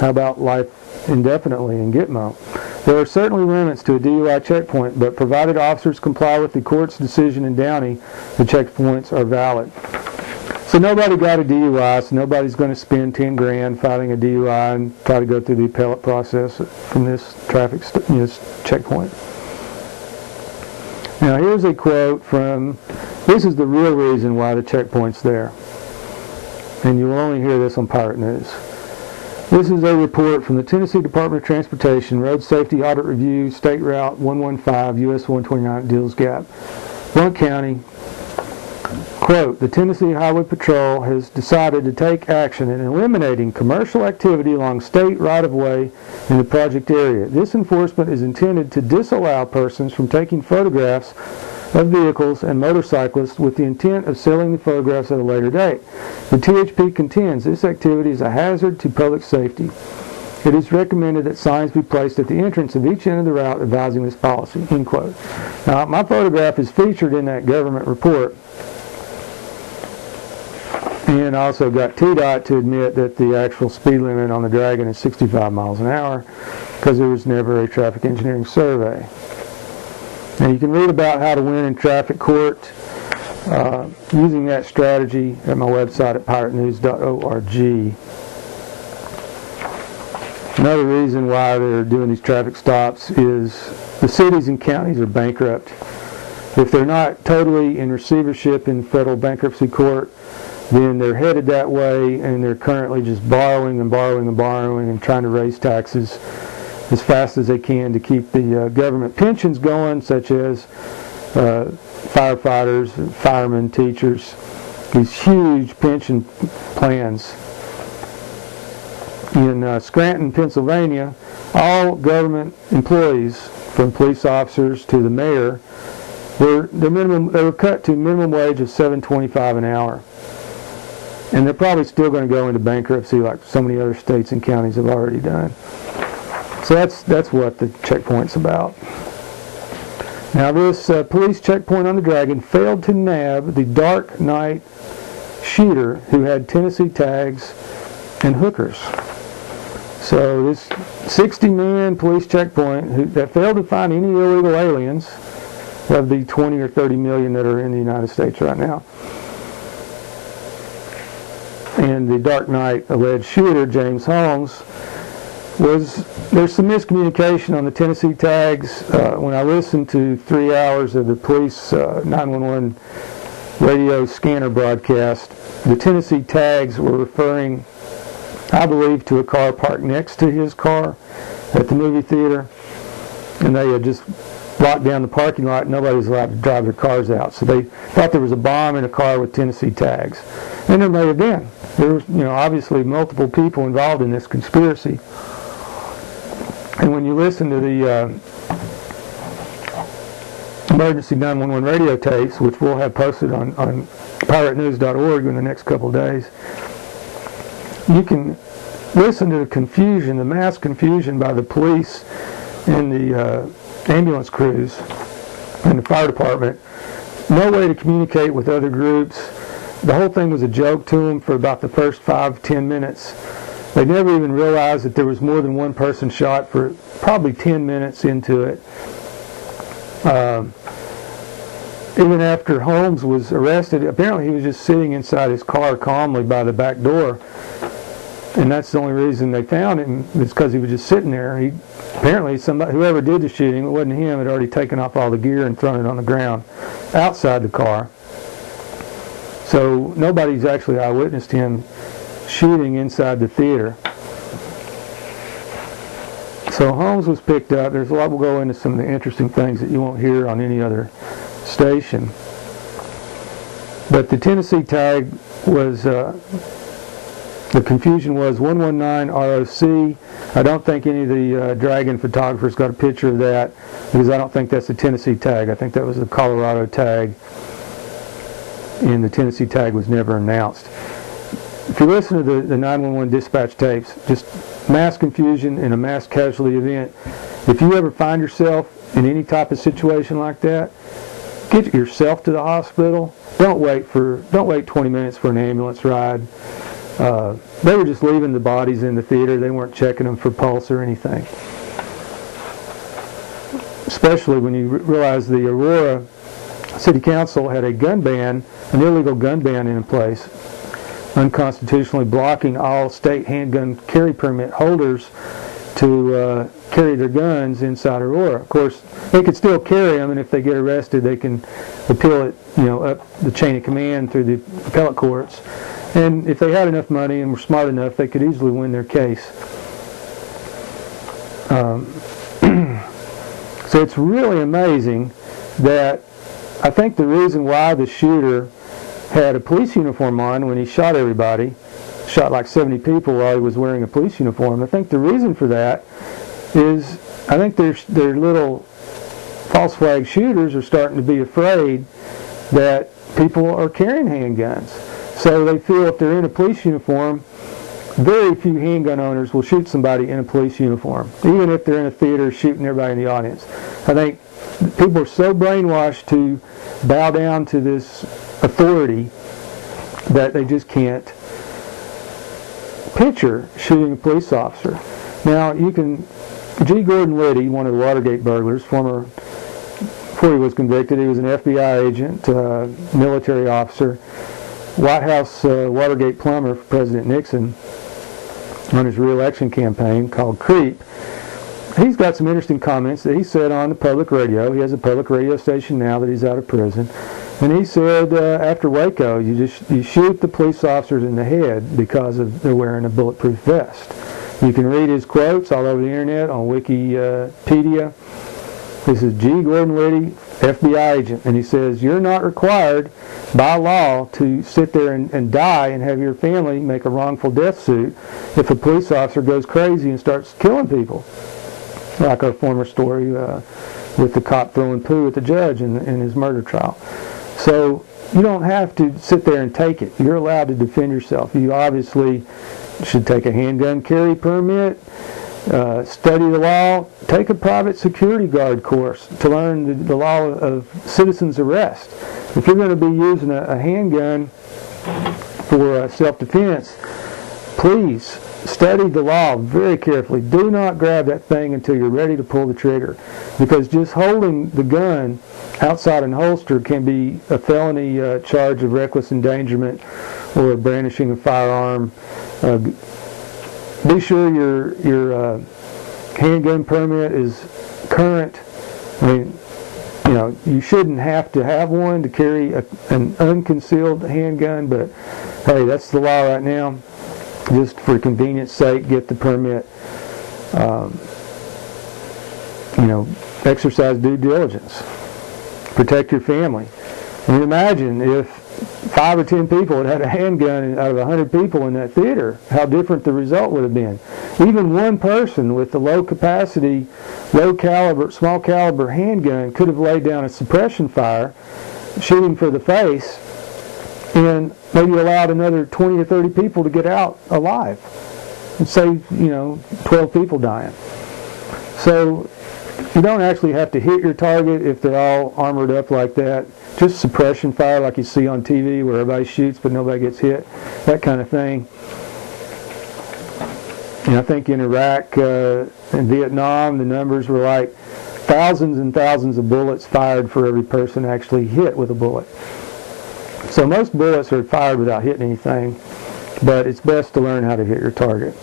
How about life indefinitely in Gitmo? There are certainly limits to a DUI checkpoint, but provided officers comply with the court's decision in Downey, the checkpoints are valid. So nobody got a DUI, so nobody's going to spend 10 grand filing a DUI and try to go through the appellate process from this traffic checkpoint. Now here's a quote from, this is the real reason why the checkpoint's there. And you will only hear this on Pirate News. This is a report from the Tennessee Department of Transportation, Road Safety Audit Review, State Route 115, US 129, Dills Gap, Blount County. Quote, the Tennessee Highway Patrol has decided to take action in eliminating commercial activity along state right-of-way in the project area. This enforcement is intended to disallow persons from taking photographs of vehicles and motorcyclists with the intent of selling the photographs at a later date. The THP contends this activity is a hazard to public safety. It is recommended that signs be placed at the entrance of each end of the route advising this policy, end quote. Now, my photograph is featured in that government report. And I also got TDOT to admit that the actual speed limit on the Dragon is 65 miles an hour because there was never a traffic engineering survey. And you can read about how to win in traffic court using that strategy at my website at piratenews.org. Another reason why they're doing these traffic stops is the cities and counties are bankrupt. If they're not totally in receivership in federal bankruptcy court, then they're headed that way, and they're currently just borrowing and borrowing and borrowing and trying to raise taxes as fast as they can to keep the government pensions going, such as firefighters, firemen, teachers, these huge pension plans. In Scranton, Pennsylvania, all government employees, from police officers to the mayor, they were cut to minimum wage of $7.25 an hour. And they're probably still going to go into bankruptcy like so many other states and counties have already done. So that's what the checkpoint's about. Now this police checkpoint on the Dragon failed to nab the Dark Knight shooter who had Tennessee tags and hookers. So this 60-man police checkpoint that failed to find any illegal aliens of the 20 or 30 million that are in the United States right now. And the Dark Knight alleged shooter, James Holmes, there's some miscommunication on the Tennessee tags. When I listened to 3 hours of the police 911 radio scanner broadcast, the Tennessee tags were referring, I believe, to a car parked next to his car at the movie theater, and they had just locked down the parking lot and nobody was allowed to drive their cars out. So they thought there was a bomb in a car with Tennessee tags. And there may have been. There was, obviously multiple people involved in this conspiracy. And when you listen to the emergency 911 radio tapes, which we'll have posted on piratenews.org in the next couple of days, you can listen to the confusion, the mass confusion by the police and the ambulance crews and the fire department. No way to communicate with other groups. The whole thing was a joke to them for about the first 5-10 minutes. They never even realized that there was more than one person shot for probably 10 minutes into it. Even after Holmes was arrested, apparently he was just sitting inside his car calmly by the back door. And that's the only reason they found him, is because he was just sitting there. Apparently whoever did the shooting, it wasn't him, had already taken off all the gear and thrown it on the ground outside the car. So nobody's actually eyewitnessed him shooting inside the theater. So Holmes was picked up. There's a lot. We'll go into some of the interesting things that you won't hear on any other station. But the Tennessee tag was, the confusion was 119 ROC. I don't think any of the Dragon photographers got a picture of that because I don't think that's the Tennessee tag. I think that was the Colorado tag, and the Tennessee tag was never announced. If you listen to the 911 dispatch tapes, just mass confusion in a mass casualty event. If you ever find yourself in any type of situation like that, get yourself to the hospital. Don't wait 20 minutes for an ambulance ride. They were just leaving the bodies in the theater. They weren't checking them for pulse or anything. Especially when you realize the Aurora City Council had a gun ban, an illegal gun ban in place, unconstitutionally blocking all state handgun carry permit holders to carry their guns inside Aurora. Of course, they could still carry them, and if they get arrested, they can appeal it, up the chain of command through the appellate courts. And if they had enough money and were smart enough, they could easily win their case. So it's really amazing that I think the reason why the shooter had a police uniform on when he shot everybody, shot like 70 people while he was wearing a police uniform, I think the reason for that is I think their little false flag shooters are starting to be afraid that people are carrying handguns. So they feel if they're in a police uniform, very few handgun owners will shoot somebody in a police uniform, even if they're in a theater shooting everybody in the audience. I think people are so brainwashed to bow down to this authority that they just can't picture shooting a police officer. Now, you can, G. Gordon Liddy, one of the Watergate burglars, before he was convicted, he was an FBI agent, military officer, White House Watergate plumber for President Nixon on his re-election campaign called Creep. He's got some interesting comments that he said on the public radio. He has a public radio station now that he's out of prison. And he said after Waco, you shoot the police officers in the head because they're wearing a bulletproof vest. You can read his quotes all over the internet on Wikipedia. This is G. Gordon Liddy, FBI agent, and he says, you're not required by law to sit there and die and have your family make a wrongful death suit if a police officer goes crazy and starts killing people. Like our former story with the cop throwing poo at the judge in his murder trial. So you don't have to sit there and take it. You're allowed to defend yourself. You obviously should take a handgun carry permit, study the law, take a private security guard course to learn the law of citizen's arrest. If you're going to be using a handgun for self-defense, please study the law very carefully. Do not grab that thing until you're ready to pull the trigger, because just holding the gun outside an holster can be a felony charge of reckless endangerment or brandishing a firearm. Be sure your handgun permit is current. I mean, you know, you shouldn't have to have one to carry an unconcealed handgun, but hey, that's the law right now. Just for convenience sake, get the permit. You know, exercise due diligence. Protect your family. I mean, imagine if 5 or 10 people had a handgun out of 100 people in that theater, how different the result would have been. Even one person with a low capacity, low caliber, small caliber handgun could have laid down a suppression fire, shooting for the face, and maybe allowed another 20 or 30 people to get out alive and save, 12 people dying. So you don't actually have to hit your target if they're all armored up like that. Just suppression fire like you see on TV where everybody shoots but nobody gets hit, that kind of thing. And I think in Iraq and Vietnam, the numbers were like thousands and thousands of bullets fired for every person actually hit with a bullet. So most bullets are fired without hitting anything, but it's best to learn how to hit your target.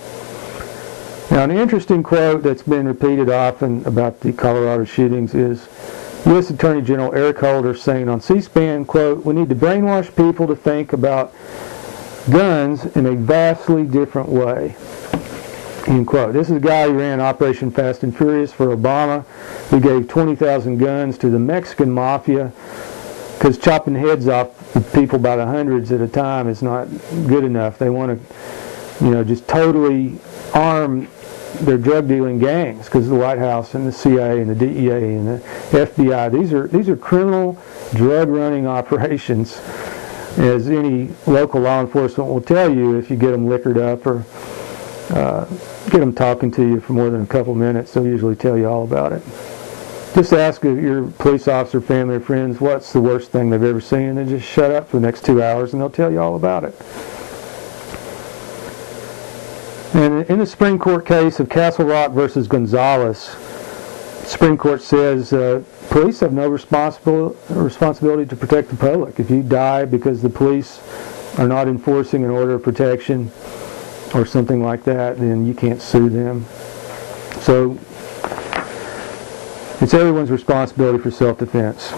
Now, an interesting quote that's been repeated often about the Colorado shootings is U.S. Attorney General Eric Holder saying on C-SPAN, quote, "We need to brainwash people to think about guns in a vastly different way." End quote. This is a guy who ran Operation Fast and Furious for Obama, who gave 20,000 guns to the Mexican mafia, because chopping heads off people by the hundreds at a time is not good enough. They want to, just totally arm their drug dealing gangs, because the White House and the CIA and the DEA and the FBI, these are criminal drug running operations, as any local law enforcement will tell you if you get them liquored up or get them talking to you for more than a couple minutes. They'll usually tell you all about it. Just ask your police officer, family, or friends what's the worst thing they've ever seen, and then just shut up for the next 2 hours and they'll tell you all about it. And in the Supreme Court case of Castle Rock versus Gonzalez, the Supreme Court says police have no responsibility to protect the public. If you die because the police are not enforcing an order of protection or something like that, then you can't sue them. So it's everyone's responsibility for self-defense.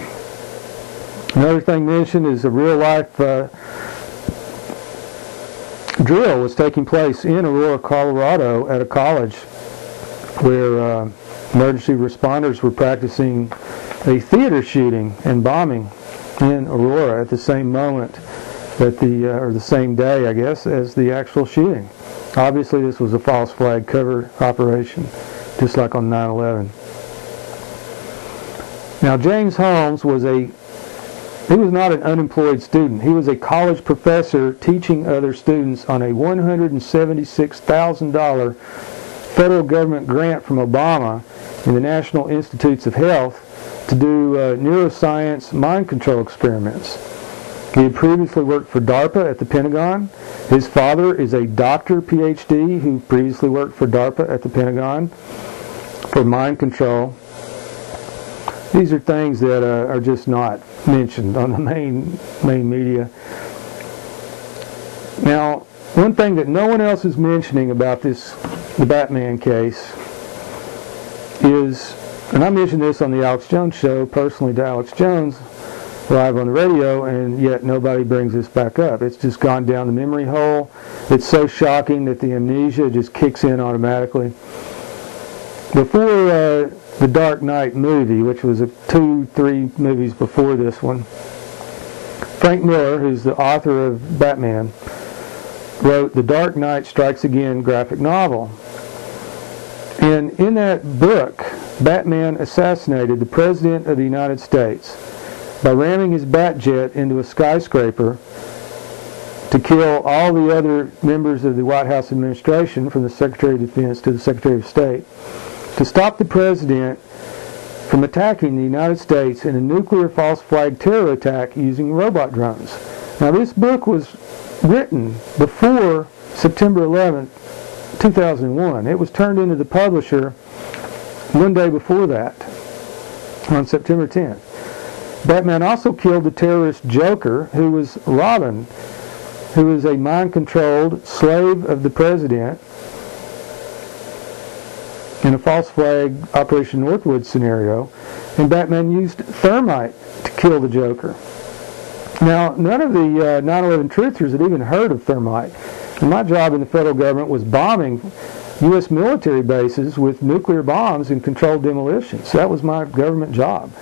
Another thing mentioned is a real-life drill was taking place in Aurora, Colorado at a college where emergency responders were practicing a theater shooting and bombing in Aurora at the same moment that or the same day, I guess, as the actual shooting. Obviously, this was a false flag cover operation, just like on 9/11. Now, James Holmes was a not an unemployed student. He was a college professor teaching other students on a $176,000 federal government grant from Obama in the National Institutes of Health to do neuroscience mind control experiments. He had previously worked for DARPA at the Pentagon. His father is a doctor, PhD, who previously worked for DARPA at the Pentagon for mind control. These are things that are just not mentioned on the main media. Now, one thing that no one else is mentioning about the Batman case is, and I mentioned this on the Alex Jones show personally to Alex Jones live on the radio, and yet nobody brings this back up. It's just gone down the memory hole. It's so shocking that the amnesia just kicks in automatically. Before the Dark Knight movie, which was 2-3 movies before this one, Frank Miller, who's the author of Batman, wrote The Dark Knight Strikes Again graphic novel. And in that book, Batman assassinated the President of the United States by ramming his Batjet into a skyscraper to kill all the other members of the White House administration, from the Secretary of Defense to the Secretary of State, to stop the President from attacking the United States in a nuclear false flag terror attack using robot drones. Now, this book was written before September 11th, 2001. It was turned into the publisher one day before that, on September 10th. Batman also killed the terrorist Joker, who was Robin, who was a mind-controlled slave of the President in a false flag Operation Northwood scenario, and Batman used thermite to kill the Joker. Now, none of the 9/11 truthers had even heard of thermite. And my job in the federal government was bombing U.S. military bases with nuclear bombs and controlled demolitions. That was my government job.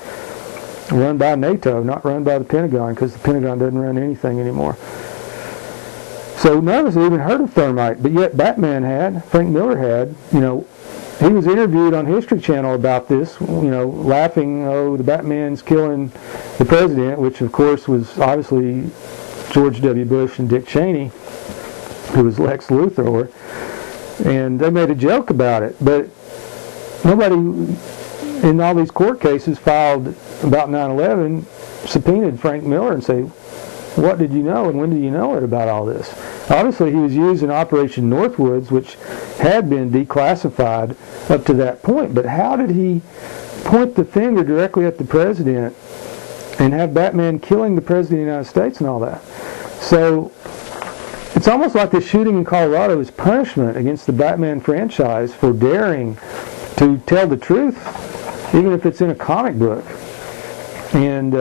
Run by NATO, not run by the Pentagon, because the Pentagon doesn't run anything anymore. So none of us had even heard of thermite, but yet Batman had, Frank Miller had. You know, he was interviewed on History Channel about this, you know, laughing, oh, the Batman's killing the President, which of course was obviously George W. Bush and Dick Cheney, who was Lex Luthor, and they made a joke about it, but nobody in all these court cases filed about 9/11 subpoenaed Frank Miller and say, what did you know and when did you know it about all this? Obviously he was used in Operation Northwoods, which had been declassified up to that point, but how did he point the finger directly at the President and have Batman killing the President of the United States and all that? So it's almost like the shooting in Colorado is punishment against the Batman franchise for daring to tell the truth, even if it's in a comic book. And,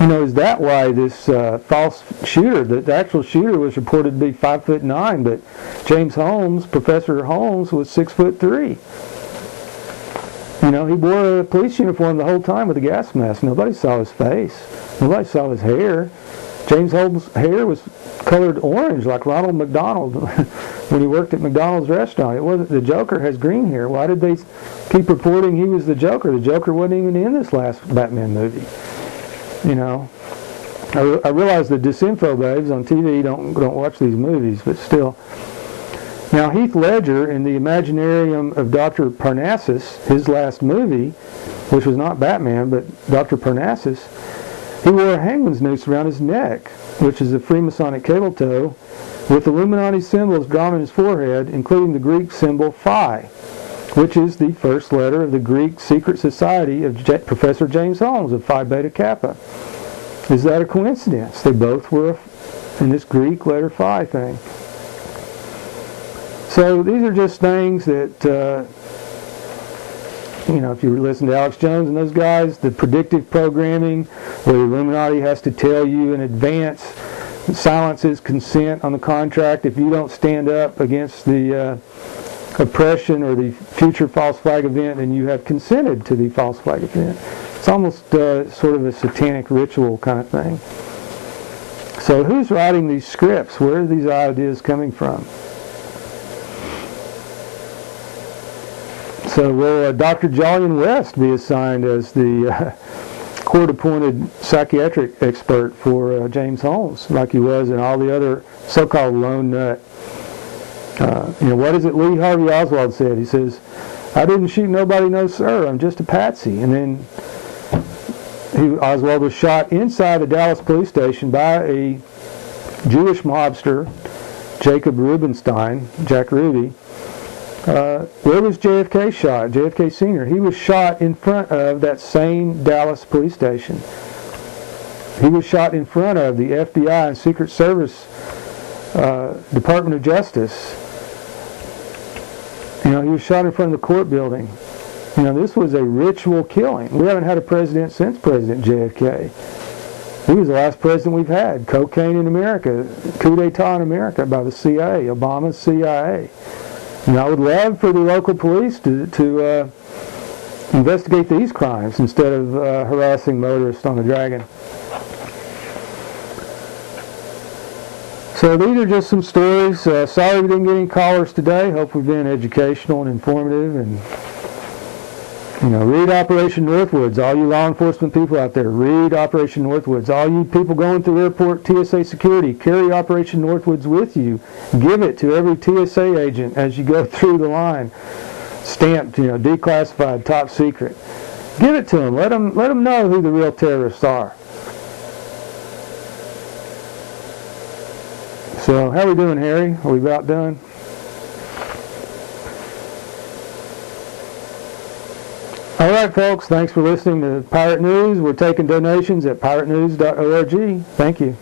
you know, is that why this false shooter, the actual shooter was reported to be 5'9", but James Holmes, Professor Holmes, was 6'3". You know, he wore a police uniform the whole time with a gas mask. Nobody saw his face. Nobody saw his hair. James Holmes' hair was colored orange like Ronald McDonald when he worked at McDonald's restaurant. It wasn't. The Joker has green hair. Why did they keep reporting he was the Joker? The Joker wasn't even in this last Batman movie. You know, I realize the disinfo babes on TV don't watch these movies, but still. Now, Heath Ledger in the Imaginarium of Dr. Parnassus, his last movie, which was not Batman, but Dr. Parnassus, he wore a hangman's noose around his neck, which is a Freemasonic cable tow, with Illuminati symbols drawn on his forehead, including the Greek symbol Phi, which is the first letter of the Greek secret society of Professor James Holmes of Phi Beta Kappa. Is that a coincidence? They both were in this Greek letter Phi thing. So these are just things that, you know, if you listen to Alex Jones and those guys, the predictive programming, where the Illuminati has to tell you in advance, silences consent on the contract if you don't stand up against the oppression or the future false flag event, and you have consented to the false flag event. It's almost sort of a satanic ritual kind of thing. So who's writing these scripts? Where are these ideas coming from? So will Dr. Jolyon West be assigned as the court-appointed psychiatric expert for James Holmes, like he was in all the other so-called lone nut. What is it Lee Harvey Oswald said? He says, "I didn't shoot nobody, no sir. I'm just a patsy." And then Oswald was shot inside the Dallas police station by a Jewish mobster, Jacob Rubenstein, Jack Ruby. Where was JFK shot? JFK Sr. He was shot in front of that same Dallas police station. He was shot in front of the FBI and Secret Service Department of Justice. He was shot in front of the court building. This was a ritual killing. We haven't had a president since President JFK. He was the last president we've had. Cocaine in America, coup d'etat in America by the CIA, Obama's CIA. I would love for the local police to investigate these crimes instead of harassing motorists on the Dragon. So these are just some stories. Sorry we didn't get any callers today. Hope we've been educational and informative. And read Operation Northwoods. All you law enforcement people out there, read Operation Northwoods. All you people going through airport TSA security, carry Operation Northwoods with you. Give it to every TSA agent as you go through the line. Stamped, declassified, top secret. Give it to them. Let them know who the real terrorists are. So, how are we doing, Harry? Are we about done? All right, folks. Thanks for listening to Pirate News. We're taking donations at piratenews.org. Thank you.